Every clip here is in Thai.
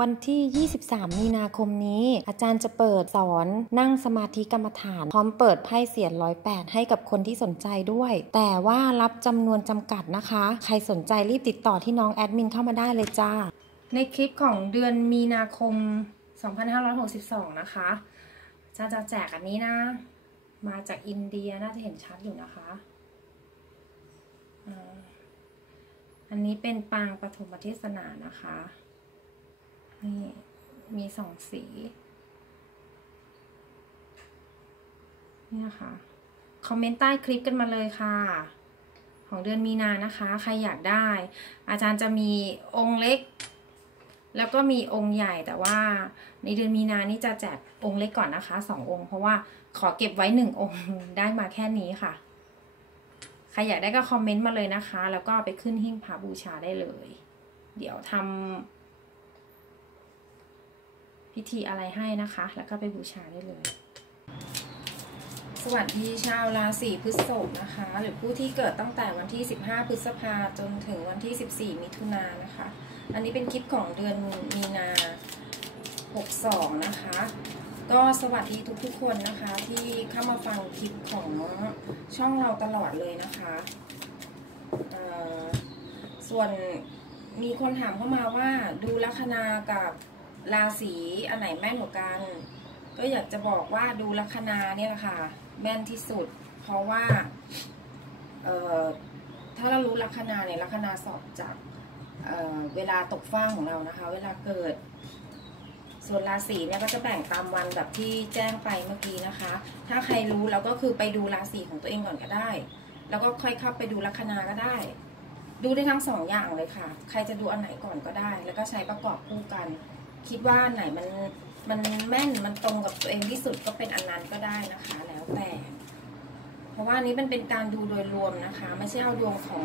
วันที่ 23 มีนาคมนี้ อาจารย์จะเปิดสอนนั่งสมาธิกรรมฐาน พร้อมเปิดไพ่เสียนร้อยแปดให้กับคนที่สนใจด้วย แต่ว่ารับจำนวนจำกัดนะคะ ใครสนใจรีบติดต่อที่น้องแอดมินเข้ามาได้เลยจ้า ในคลิปของเดือนมีนาคม 2562 นะคะอาจารย์จะแจกอันนี้นะ มาจากอินเดียน่าจะเห็นชัดอยู่นะคะอันนี้เป็นปางปฐมเทศนานะคะ นี่มีสองสี นี่นะคะ คอมเมนต์ใต้คลิปกันมาเลยค่ะ ของเดือนมีนานะคะ ใครอยากได้ อาจารย์จะมีองค์เล็ก แล้วก็มีองค์ใหญ่แต่ว่าในเดือนมีนานี่จะแจกองค์เล็กก่อนนะคะสององค์ เพราะว่าขอเก็บไว้หนึ่งองค์ได้มาแค่นี้ค่ะ ใครอยากได้ก็คอมเมนต์มาเลยนะคะ แล้วก็ไปขึ้นหิ้งพระบูชาได้เลย เดี๋ยวทำ พิธีอะไรให้นะคะ แล้วก็ไปบูชาได้เลย สวัสดีชาวราศีพฤษภนะคะ หรือผู้ที่เกิดตั้งแต่วันที่ 15 พฤษภาจนถึงวันที่ 14 มิถุนายนนะคะ อันนี้เป็นคลิปของเดือนมีนา 62 นะคะ ก็สวัสดีทุกๆคนนะคะ ที่เข้ามาฟังคลิปของช่องเราตลอดเลยนะคะส่วนมีคนถามเข้ามาว่าดูลัคนากับ ราศีอันไหนแม่นกว่ากัน ก็อยากจะบอกว่าดูลัคนาเนี่ยแหละค่ะ แม่นที่สุด เพราะว่า เอ่อ ถ้าเรารู้ลัคนาเนี่ยลัคนาสอบจากเเวลาตกฟ้าของเรานะคะ เวลาเกิด ส่วนราศีเนี่ยก็จะแบ่งตามวันแบบที่แจ้งไปเมื่อกี้นะคะ ถ้าใครรู้เราก็คือไปดูราศีของตัวเองก่อนก็ได้ แล้วก็ค่อยเข้าไปดูลัคนาก็ได้ ดูได้ทั้งสองอย่างเลยค่ะ ใครจะดูอันไหนก่อนก็ได้ แล้วก็ใช้ประกอบคู่กัน คิดว่าไหนมันมันแม่นมันตรงกับตัวเองที่สุดก็เป็นอันนั้นก็ได้นะคะ แล้วแต่ เพราะว่านี้มันเป็นการดูโดยรวมนะคะ ไม่ใช่เอาดวงของ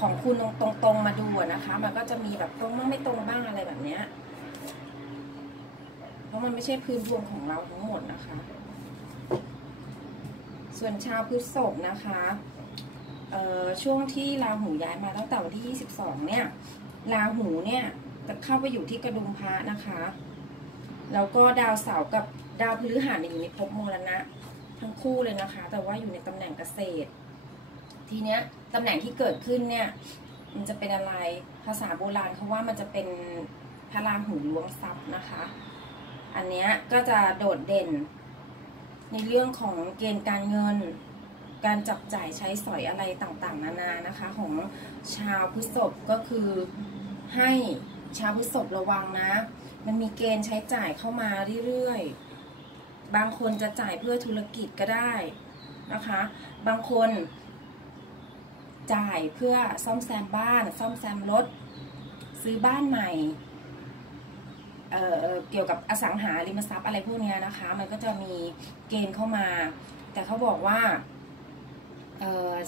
ของคุณตรงๆมาดูนะคะ มันก็จะมีแบบตรงบ้างไม่ตรงบ้างอะไรแบบเนี้ยเพราะมันไม่ใช่พื้นดวงของเราทั้งหมดนะคะ ส่วนชาวพฤษภนะคะช่วงที่ราหูย้ายมาตั้งแต่วันที่ 22 เนี่ยราหูเนี่ย เข้าไปอยู่ที่กระดุมพระนะคะ แล้วก็ดาวเสาร์กับดาวพฤหัสอยู่ในภพมรณะทั้งคู่เลยนะคะ แต่ว่าอยู่ในตำแหน่งเกษตร ทีเนี้ยตำแหน่งที่เกิดขึ้นเนี่ย มันจะเป็นอะไรภาษาโบราณเขาว่ามันจะเป็นพระราหูล้วงทรัพย์นะคะ อันเนี้ยก็จะโดดเด่น ในเรื่องของเกณฑ์การเงิน การจับจ่ายใช้สอยอะไรต่างๆ นานานะคะ ของชาวพฤษภก็คือให้ ชาวพฤษภระวังนะ มันมีเกณฑ์ใช้จ่ายเข้ามาเรื่อยๆ บางคนจะจ่ายเพื่อธุรกิจก็ได้นะคะ บางคนจ่ายเพื่อซ่อมแซมบ้าน ซ่อมแซมรถ ซื้อบ้านใหม่เเกี่ยวกับอสังหาริมทรัพย์อะไรพวกนี้นะคะ มันก็จะมีเกณฑ์เข้ามา แต่เขาบอกว่า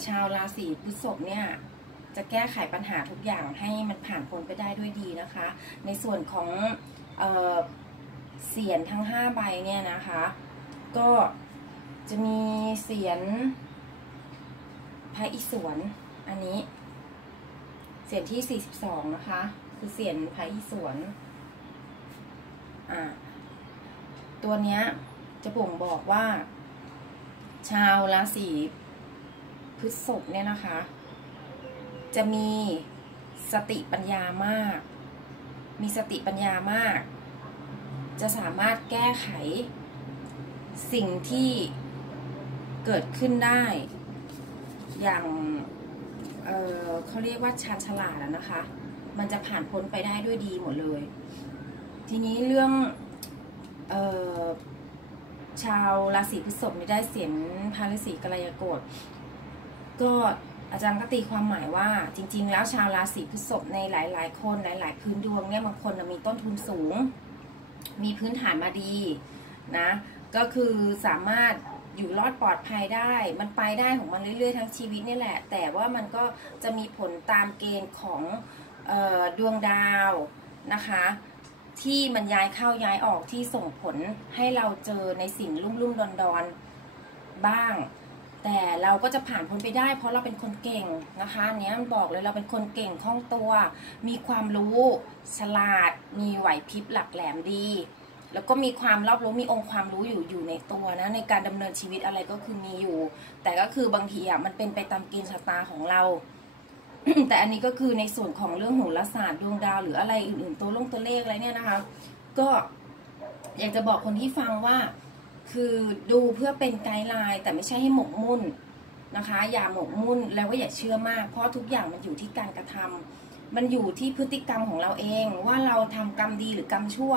ชาวราศีพฤษภเนี่ย จะแก้ไขปัญหาทุกอย่างให้มันผ่านพ้นไปได้ด้วยดีนะคะ ในส่วนของเออเสียนทั้ง 5 ใบเนี่ยนะคะ ก็จะมีเสียนพระอิศวรอันนี้ เสียนที่ 42 นะคะ คือเสียนพระอิศวรอ่าตัวเนี้ยจะบ่งบอกว่า ชาวราศีพฤษภเนี่ยนะคะ จะมีสติปัญญามาก มีสติปัญญามาก จะสามารถแก้ไข สิ่งที่เกิดขึ้นได้ อย่างเเขาเรียกว่าชาญฉลาดนะคะ มันจะผ่านพ้นไปได้ด้วยดีหมดเลย ทีนี้เรื่องออชาวราศีพฤษภไม่ได้เสียนพาฤษีกรยโกดก็ อาจารย์ก็ตีความหมายว่าจริง ๆ แล้วชาวราศีพฤษภในหลาย ๆ คนหลาย ๆ พื้นดวงเนี่ยบางคนมีต้นทุนสูง มีพื้นฐานมาดีนะก็คือสามารถอยู่รอดปลอดภัยได้ มันไปได้ของมันเรื่อย ๆ ทั้งชีวิตนี่แหละ แต่ว่ามันก็จะมีผลตามเกณฑ์ของออดวงดาวนะคะ ที่มันย้ายเข้าย้ายออกที่ส่งผลให้เราเจอในสิ่งรุ่มๆดอนๆบ้าง แต่เราก็จะผ่านพ้นไปได้ เพราะเราเป็นคนเก่งนะคะเนี้ยมันบอกเลยเราเป็นคนเก่งคล่องตัว มีความรู้ฉลาด มีไหวพริบหลักแหลมดี แล้วก็มีความรอบรู้มีองค์ความรู้อยู่อยู่ในตัวนะในการดำเนินชีวิตอะไรก็คือมีอยู่ แต่ก็คือบางทีอะมันเป็นไปตามเกณฑ์ชะตาของเรา แต่อันนี้ก็คือในส่วนของเรื่องโหราศาสตร์ดวงดาว หรืออะไรอื่นๆตัวลงตัวเลขอะไรเนี่ยนะคะ ก็อยากจะบอกคนที่ฟังว่า คือดูเพื่อเป็นไกด์ไลน์แต่ไม่ใช่ให้หมกมุ่นนะคะ อย่าหมกมุ่นแล้วก็อย่าเชื่อมาก เพราะทุกอย่างมันอยู่ที่การกระทำมันอยู่ที่พฤติกรรมของเราเองว่าเราทำกรรมดีหรือกรรมชั่ว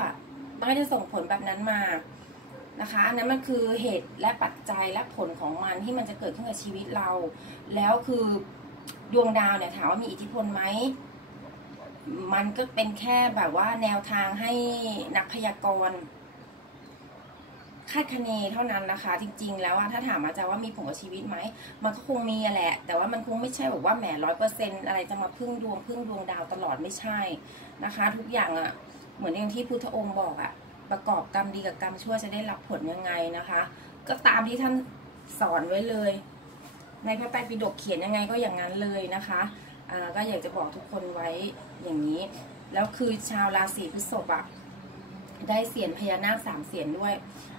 มันก็จะส่งผลแบบนั้นมานะคะอันนั้นมันคือเหตุและปัจจัยและผลของมันที่มันจะเกิดขึ้นกับชีวิตเรา แล้วคือดวงดาวเนี่ยถามว่ามีอิทธิพลไหมมันก็เป็นแค่แบบว่าแนวทางให้นักพยากรณ์ คาดคะเนเท่านั้นนะคะ จริง ๆ แล้วถ้าถามอาจารย์ว่ามีผลกับชีวิตไหม มันก็คงมีแหละ แต่ว่ามันคงไม่ใช่แบบว่าแหมร้อยเปอร์เซ็นอะไรจะมาพึ่งดวงพึ่งดวงดาวตลอดไม่ใช่นะคะ ทุกอย่างอะเหมือนอย่างที่พุทธองค์บอกอะประกอบกรรมดีกับกรรมชั่วจะได้รับผลยังไงนะคะ ก็ตามที่ท่านสอนไว้เลย ในพระไตรปิฎกเขียนยังไงก็อย่างนั้นเลยนะคะก็อยากจะบอกทุกคนไว้อย่างนี้ แล้วคือชาวราศีพฤษภอะ ได้เสียนพญานาคสามเสียนด้วย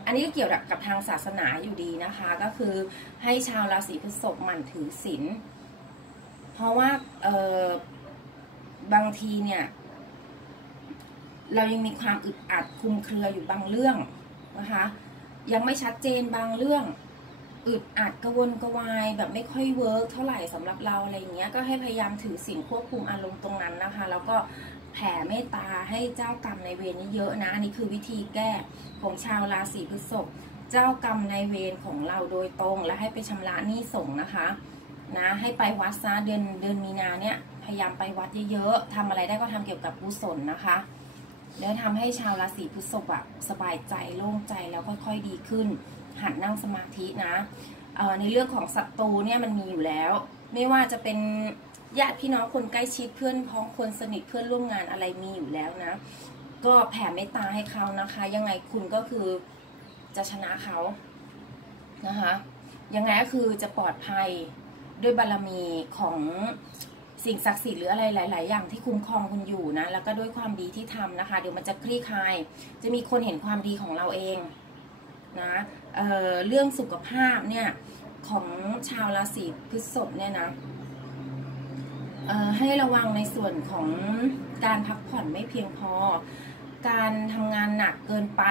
อันนี้ก็เกี่ยวกับทางศาสนาอยู่ดีนะคะ ก็คือให้ชาวราศีพฤษภหมั่นถือศีลเพราะว่าเออบางทีเนี่ย เรายังมีความอึดอัดคุมเครืออยู่บางเรื่องนะคะ ยังไม่ชัดเจนบางเรื่องอึดอัดกระวนกระวายแบบไม่ค่อยเวิร์กเท่าไหร่สำหรับเราอะไรอย่างเงี้ยก็ให้พยายามถือศีลควบคุมอารมณ์ตรงนั้นนะคะ แล้วก็ แผ่เมตตาให้เจ้ากรรมในเวรเยอะนะ อันนี้คือวิธีแก้ของชาวราศีพฤษภเจ้ากรรมในเวรของเราโดยตรง และให้ไปชำระหนี้ส่งนะคะนะให้ไปวัดซะเดือนเดือนมีนาเนี่ยพยายามไปวัดเยอะๆทำอะไรได้ก็ทำเกี่ยวกับกุศลนะคะแล้วทำให้ชาวราศีพฤษภอะสบายใจโล่งใจแล้วค่อยๆดีขึ้น หัดนั่งสมาธินะในเรื่องของศัตรูเนี่ยมันมีอยู่แล้ว ไม่ว่าจะเป็น ญาติพี่น้องคนใกล้ชิดเพื่อนพ้องคนสนิทเพื่อนร่วมงานอะไรมีอยู่แล้วนะ ก็แผ่เมตตาให้เขานะคะ ยังไงคุณก็คือจะชนะเขานะคะ ยังไงก็คือจะปลอดภัยด้วยบารมีของสิ่งศักดิ์สิทธิ์หรืออะไรหลาย ๆ อย่างที่คุ้มครองคุณอยู่นะ แล้วก็ด้วยความดีที่ทำนะคะ เดี๋ยวมันจะคลี่คลาย จะมีคนเห็นความดีของเราเองนะเเรื่องสุขภาพเนี่ยของชาวราศีพฤษภเนี่ยนะ ให้ระวังในส่วนของการพักผ่อนไม่เพียงพอ การทำงานหนักเกินไป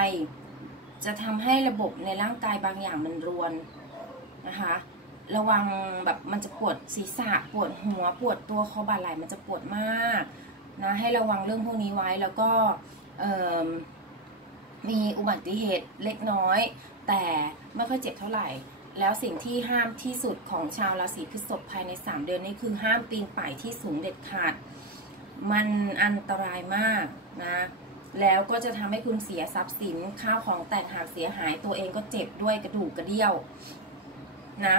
จะทำให้ระบบในร่างกายบางอย่างมันรวนนะคะระวังแบบมันจะปวดศีรษะปวดหัวปวดตัวคอบ่าไหล่มันจะปวดมากนะให้ระวังเรื่องพวกนี้ไว้แล้วก็มีอุบัติเหตุเล็กน้อย แต่ไม่ค่อยเจ็บเท่าไหร่ แล้วสิ่งที่ห้ามที่สุดของชาวราศีพฤษภภายใน 3 เดือนนี้คือห้ามปีนป่ายที่สูงเด็ดขาด มันอันตรายมากนะ แล้วก็จะทำให้คุณเสียทรัพย์สินข้าวของแตกหักเสียหายตัวเองก็เจ็บด้วยกระดูกกระเดี่ยวนะ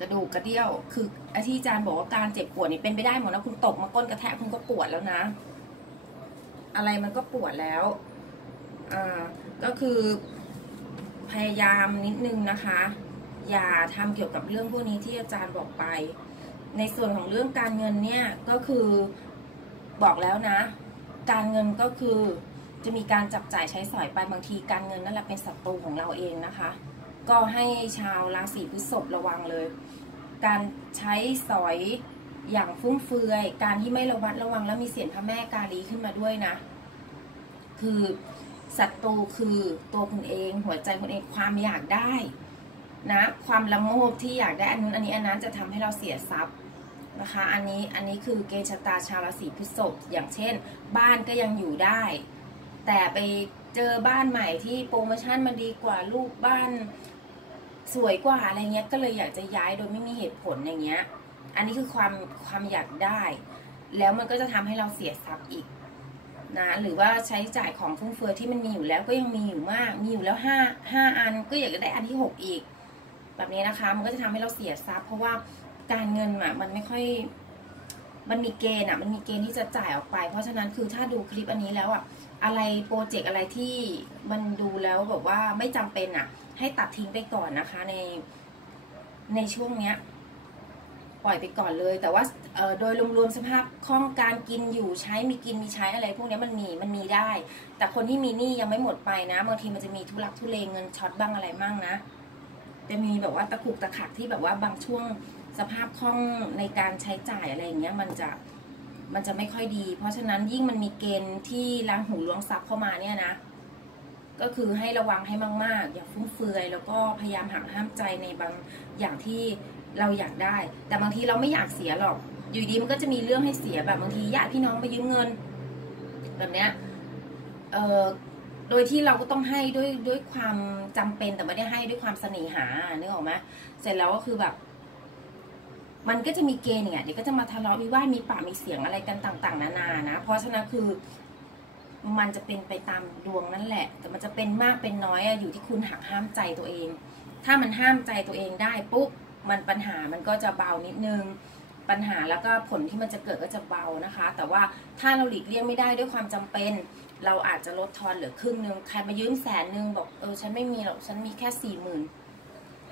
กระดูกกระเดี่ยว คืออที่อาจารย์บอกว่าการเจ็บปวดนี่เป็นไปได้หมดนะคุณตกมาก้นกระแทกคุณก็ปวดแล้วนะ อะไรมันก็ปวดแล้วอ่าก็คือ พยายามนิดนึงนะคะ อย่าทำเกี่ยวกับเรื่องพวกนี้ที่อาจารย์บอกไป ในส่วนของเรื่องการเงินเนี่ยก็คือบอกแล้วนะ การเงินก็คือจะมีการจับจ่ายใช้สอยไปบางทีการเงินนั่นแหละเป็นศัตรูของเราเองนะคะ ก็ให้ชาวราศีพฤษภระวังเลย การใช้สอยอย่างฟุ่มเฟือย การที่ไม่ระวัดระวังแล้วมีเสียงพระแม่กาลีขึ้นมาด้วยนะ คือ ศัตรูคือตัวคุณเอง หัวใจคุณเองความอยากได้นะ ความละโมบที่อยากได้อันนู้นอันนี้อันนั้นจะทำให้เราเสียทรัพย์นะคะ อันนี้อันนี้คือเกณฑ์ชะตาชาวราศีพฤษภอย่างเช่น บ้านก็ยังอยู่ได้ แต่ไปเจอบ้านใหม่ที่โปรโมชั่นมันดีกว่าลูกบ้านสวยกว่าอะไรเงี้ยก็เลยอยากจะย้ายโดยไม่มีเหตุผลอย่างเงี้ย อันนี้คือความความอยากได้ แล้วมันก็จะทำให้เราเสียทรัพย์อีก นะหรือว่าใช้จ่ายของฟุ่มเฟือยที่มันมีอยู่แล้วก็ยังมีอยู่มาก มีอยู่แล้วห้าห้าอันก็อยากจะได้อันที่หกอีก แบบนี้นะคะ มันก็จะทำให้เราเสียทรัพย์ เพราะว่าการเงินอะมันไม่ค่อย มันมีเกณฑ์อะมันมีเกณฑ์ที่จะจ่ายออกไป เพราะฉะนั้นคือถ้าดูคลิปอันนี้แล้วอะอะไรโปรเจกต์อะไรที่มันดูแล้วแบบว่าไม่จำเป็นอะ ให้ตัดทิ้งไปก่อนนะคะในในช่วงเนี้ย ปล่อยไปก่อนเลย แต่ว่า โดยรวมๆสภาพคล่องการกินอยู่ใช้มีกินมีใช้อะไร พวกนี้มันมีมันมีได้ แต่คนที่มีหนี้ยังไม่หมดไปนะบางทีมันจะมีทุลักทุเลเงินช็อตบ้างอะไรบ้างนะจะมีแบบว่าตะกุกตะขักที่แบบว่าบางช่วงสภาพคล่องในการใช้จ่ายอะไรอย่างเงี้ยมันจะมันจะไม่ค่อยดี เพราะฉะนั้นยิ่งมันมีเกณฑ์ที่ล้างหูล้วงซับเข้ามาเนี่ยนะ ก็คือให้ระวังให้มาก ๆ อย่าฟุ่มเฟือย แล้วก็พยายามหักห้ามใจในบางอย่างที่เราอยากได้ แต่บางทีเราไม่อยากเสียหรอก อยู่ดีมันก็จะมีเรื่องให้เสียแบบบางทีญาติพี่น้องไปยืมเงิน แบบเนี้ยเอ่อโดยที่เราก็ต้องให้ด้วยด้วยความจำเป็นแต่ไม่ได้ให้ด้วยความเสน่หานึกออกไหมเสร็จแล้วก็คือแบบ มันก็จะมีเกณฑ์เนี่ยเดี๋ยวก็จะมาทะเลาะวิวาทมีปากมีเสียงอะไรกันต่าง ๆ นานานะเพราะฉะนั้นคือมันจะเป็นไปตามดวงนั่นแหละ แต่มันจะเป็นมากเป็นน้อยอยู่ที่คุณหักห้ามใจตัวเอง ถ้ามันห้ามใจตัวเองได้ปุ๊บมันปัญหามันก็จะเบานิดนึง ปัญหาแล้วก็ผลที่มันจะเกิดก็จะเบานะคะ แต่ว่าถ้าเราหลีกเลี่ยงไม่ได้ด้วยความจำเป็น เราอาจจะลดทอนเหลือครึ่งนึงใครมายืมแสนนึงบอกเออฉันไม่มีหรอกฉันมีแค่สี่หมื่น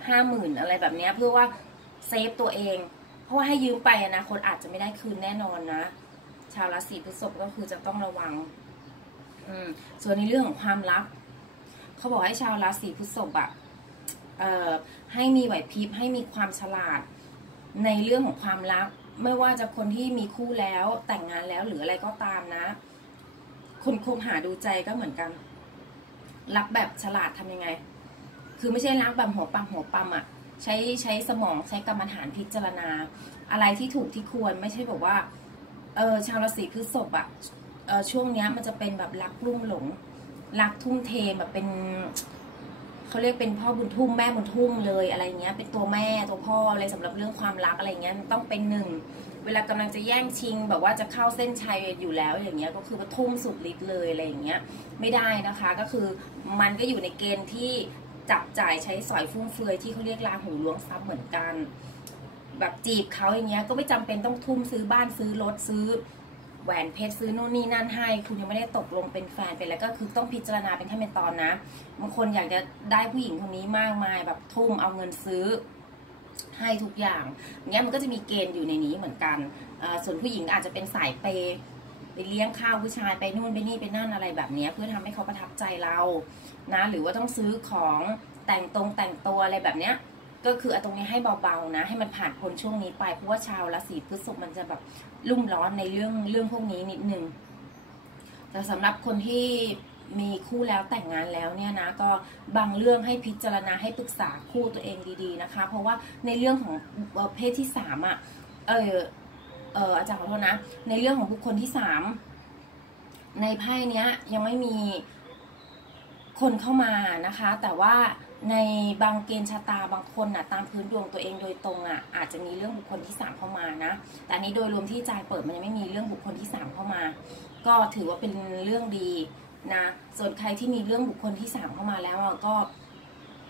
ห้าหมื่นอะไรแบบนี้เพื่อว่าเซฟตัวเอง เพราะว่าให้ยืมไปนะคนอาจจะไม่ได้คืนแน่นอนนะ ชาวราศีพฤษภก็คือจะต้องระวัง อืมส่วนในเรื่องของความรักเขาบอกให้ชาวราศีพฤษภอะเอ่อให้มีไหวพริบให้มีความฉลาด ในเรื่องของความรัก ไม่ว่าจะคนที่มีคู่แล้วแต่งงานแล้วหรืออะไรก็ตามนะ คนคบหาดูใจก็เหมือนกัน รักแบบฉลาดทำยังไง คือไม่ใช่รักแบบหัวปั๊มหัวปั๊มอะใช้ใช้สมองใช้กรรมฐานพิจารณา อะไรที่ถูกที่ควรไม่ใช่แบบว่าเออชาวราศีพฤษภอะเออช่วงเนี้ยมันจะเป็นแบบรักลุ่มหลง รักทุ่มเทแบบเป็น เขาเรียกเป็นพ่อบุญทุ่มแม่บุญทุ่มเลยอะไรเงี้ย เป็นตัวแม่ตัวพ่ออะไรสำหรับเรื่องความรักอะไรเงี้ยต้องเป็นหนึ่งเวลากำลังจะแย่งชิง แบบว่าจะเข้าเส้นชัยอยู่แล้วอย่างเงี้ยก็คือว่าทุ่มสุดฤทธิ์เลยอะไรอย่างเงี้ยไม่ได้นะคะก็คือมันก็อยู่ในเกณฑ์ที่จับจ่ายใช้สอยฟุ่มเฟือยที่เขาเรียกลาหูล้วงทรัพย์เหมือนกัน แบบจีบเขาอย่างเงี้ยก็ไม่จำเป็นต้องทุ่มซื้อบ้านซื้อรถซื้อ แหวนเพชรซื้อนู่นนี่นั่นให้ คุณยังไม่ได้ตกลงเป็นแฟนเป็นแล้วก็คือต้องพิจารณาเป็นขั้นเป็นตอนนะบางคนอยากจะได้ผู้หญิงคนนี้มากมายแบบทุ่มเอาเงินซื้อให้ทุกอย่างเงี้ยมันก็จะมีเกณฑ์อยู่ในนี้เหมือนกัน ส่วนผู้หญิงอาจจะเป็นสายเปไปเลี้ยงข้าวผู้ชายไปนู่นไปนี่ไปนั่นอะไรแบบนี้เพื่อทำให้เขาประทับใจเรานะ หรือว่าต้องซื้อของแต่งตรงแต่งตัวอะไรแบบเนี้ย ก็คือตรงนี้ให้เบาๆนะ ให้มันผ่านพ้นช่วงนี้ไป เพราะว่าชาวราศีพฤษภมันจะแบบรุ่มร้อนในเรื่องเรื่องพวกนี้นิดนึงแต่สำหรับคนที่มีคู่แล้วแต่งงานแล้วเนี่ยนะก็บางเรื่องให้พิจารณาให้ปรึกษาคู่ตัวเองดีๆนะคะ เพราะว่าในเรื่องของเพศที่สามอะเออเอออาจารย์ขอโทษนะ ในเรื่องของบุคคลที่สามในไพ่เนี้ยยังไม่มี คนเข้ามานะคะ แต่ว่าในบางเกณฑ์ชะตาบางคนนะ่ะตามพื้นดวงตัวเองโดยตรงอะ่ะอาจจะมีเรื่องบุคคลที่สามเข้ามานะ แต่นี้โดยรวมที่ใจเปิดมันยังไม่มีเรื่องบุคคลที่สามเข้ามา ก็ถือว่าเป็นเรื่องดีนะส่วนใครที่มีเรื่องบุคคลที่สามเข้ามาแล้วก็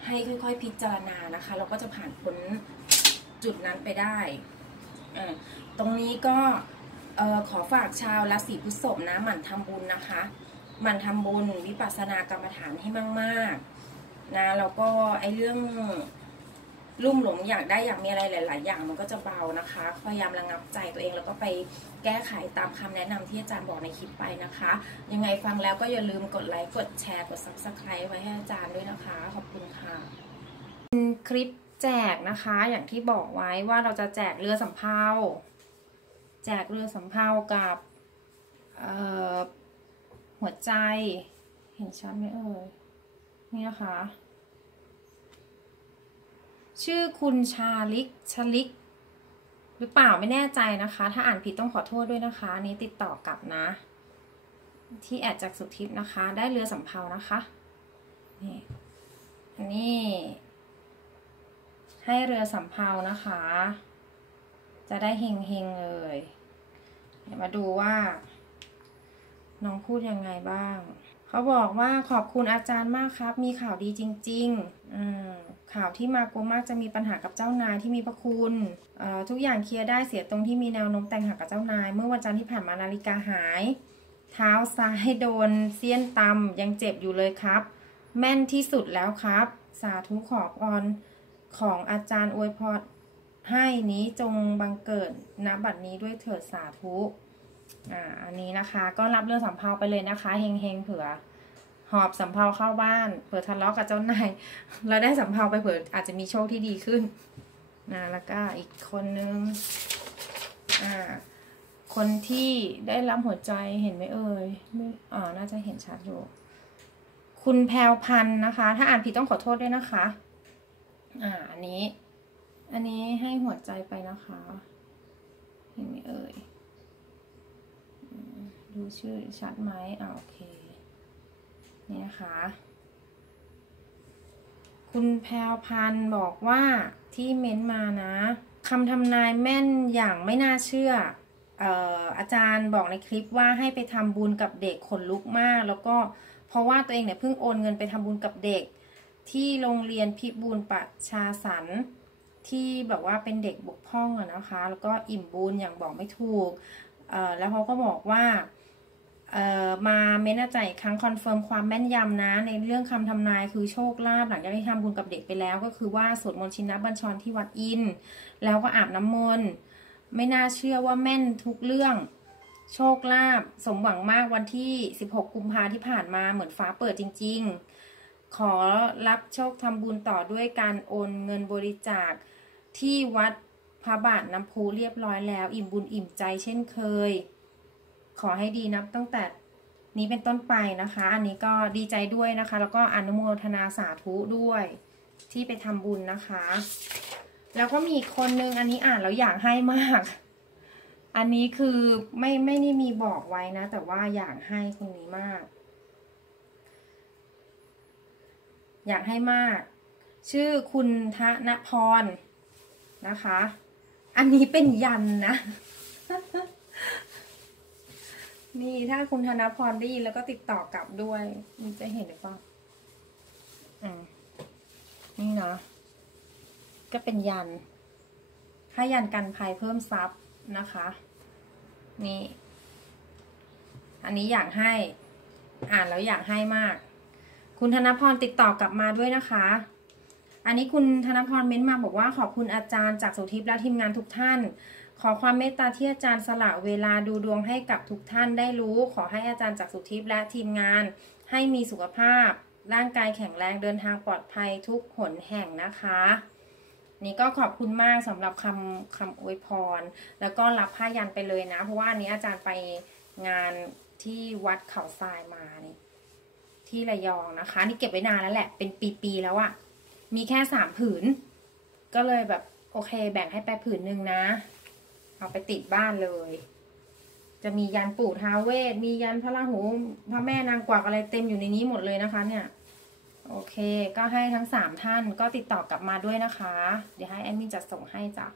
ให้ค่อยๆพิจารณานะคะ เราก็จะผ่านพ้นจุดนั้นไปได้ ตรงนี้ก็ขอฝากชาวราศีพฤษภนะหมั่นทำบุญนะคะ มันทำบุญวิปัสสนากรรมฐานให้มากๆนะแล้วก็ไอ้เรื่องลุ่มหลงอยากได้อยากมีอะไรหลาย ๆ อย่างมันก็จะเบานะคะ พยายามระงับใจตัวเองแล้วก็ไปแก้ไขตามคำแนะนำที่อาจารย์บอกในคลิปไปนะคะ ยังไงฟังแล้วก็อย่าลืมกดไลค์กดแชร์กด subscribe ไว้ให้อาจารย์ด้วยนะคะ ขอบคุณค่ะคลิปแจกนะคะอย่างที่บอกไว้ว่าเราจะแจกเรือสำเภาแจกเรือสำเภากับ หัวใจ เห็นชัดไหมเอ่ยนี่นะคะ ชื่อคุณชาลิกชาลิก หรือเปล่าไม่แน่ใจนะคะ ถ้าอ่านผิดต้องขอโทษด้วยนะคะ นี้ติดต่อกลับนะ ที่แอดจากสุทิพนะคะ ได้เรือสำเภานะคะนี่อันนี้ ให้เรือสำเภานะคะ จะได้เฮงเฮงเลย มาดูว่า น้องพูดยังไงบ้าง เขาบอกว่าขอบคุณอาจารย์มากครับ มีข่าวดีจริงๆข่าวที่มาโกมากจะมีปัญหากับเจ้านายที่มีพระคุณทุกอย่างเคลียร์ได้เสียตรงที่มีแนวโน้มแต่งหักกับเจ้านาย เมื่อวันจันทร์ที่ผ่านมานาฬิกาหาย เท้าซ้ายโดนเสี้ยนตำยังเจ็บอยู่เลยครับ แม่นที่สุดแล้วครับ สาธุขอพรของอาจารย์อวยพรให้นี้จงบังเกิดณบัดนี้ด้วยเถิดสาธุ อ่าอันนี้นะคะก็รับเรื่องสำเภาไปเลยนะคะเฮงเฮงเผื่อ หอบสำเภาเข้าบ้านเผื่อทะเลาะกับเจ้านายแล้วได้สำเภาไปเผื่ออาจจะมีโชคที่ดีขึ้นนะแล้วก็อีกคนนึงอ่าคนที่ได้รับหัวใจเห็นไหมเอ่ยไม่อ่าน่าจะเห็นชัดอยู่ คุณแพรวพันธ์นะคะ ถ้าอ่านผิดต้องขอโทษด้วยนะคะ อ่าอันนี้ อันนี้ให้หัวใจไปนะคะ เห็นไหมเอ่ย ดูชื่อชัดไหมอ่าโอเค นี่นะคะ คุณแพรวพันธ์บอกว่าที่เม้นต์มานะคำทำนายแม่นอย่างไม่น่าเชื่ออ่ออาจารย์บอกในคลิปว่าให้ไปทำบุญกับเด็กขนลุกมาก แล้วก็เพราะว่าตัวเองเนี่ยเพิ่งโอนเงินไปทำบุญกับเด็ก ที่โรงเรียนพิบูลประชาสรรที่แบบว่าเป็นเด็กบกพร่องอะนะคะ แล้วก็อิ่มบุญอย่างบอกไม่ถูกอ่อแล้วเขาก็บอกว่า มาเม้นอาจารย์อีกครั้งคอนเฟิร์มความแม่นยำนะ ในเรื่องคำทำนายคือโชคลาภหลังจากที่ทำบุญกับเด็กไปแล้ว ก็คือว่าสวดมนต์ชินบัญชรที่วัดอิน แล้วก็อาบน้ำมนต์ไม่น่าเชื่อว่าแม่นทุกเรื่องโชคลาภสมหวังมากวันที่ 16 กุมภาที่ผ่านมาเหมือนฟ้าเปิดจริง ๆ ขอรับโชคทำบุญต่อด้วยการโอนเงินบริจาคที่วัดพระบาทน้ำพุเรียบร้อยแล้ว อิ่มบุญอิ่มใจเช่นเคย ขอให้ดีนับตั้งแต่นี้เป็นต้นไปนะคะ อันนี้ก็ดีใจด้วยนะคะ แล้วก็อนุโมทนาสาธุด้วยที่ไปทำบุญนะคะ แล้วก็มีคนนึงอันนี้อ่านแล้วอยากให้มาก อันนี้คือไม่ไม่ได้มีบอกไว้นะ แต่ว่าอยากให้คนนี้มาก อยากให้มาก ชื่อคุณธนพรนะคะ อันนี้เป็นยันนะ นี่ถ้าคุณธนพรได้ยินแล้วก็ติดต่อกลับด้วยนี่จะเห็นหรือเปล่าอืมนี่เนาะก็เป็นยันถ้ายันกันภัยเพิ่มทรัพย์นะคะ นี่ อันนี้อยากให้อ่านแล้วอยากให้มาก คุณธนพรติดต่อกลับมาด้วยนะคะ อันนี้คุณธนพรเม้นต์มาบอกว่าขอบคุณอาจารย์จากสุทิพย์และทีมงานทุกท่าน ขอความเมตตาที่อาจารย์สละเวลาดูดวงให้กับทุกท่านได้รู้ ขอให้อาจารย์จากสุทิพย์และทีมงาน ให้มีสุขภาพ ร่างกายแข็งแรงเดินทางปลอดภัยทุกหนแห่งนะคะ นี่ก็ขอบคุณมากสำหรับคำคำอวยพร แล้วก็รับผ้ายันไปเลยนะ เพราะว่าอันนี้อาจารย์ไปงานที่วัดเขาทรายมานี่ที่ระยองนะคะ นี่เก็บไว้นานแล้วแหละ เป็นปีๆแล้วอะมีแค่สามผืน ก็เลยแบบโอเค แบ่งให้ไปผืนหนึ่งนะ เอาไปติดบ้านเลย จะมียันปู่ท้าเวทมียันพระราหูพระแม่นางกวักอะไรเต็มอยู่ในนี้หมดเลยนะคะเนี่ย โอเค ก็ให้ทั้งสามท่านก็ติดต่อกลับมาด้วยนะคะ เดี๋ยวให้แอดมินจัดส่งให้จ้ะ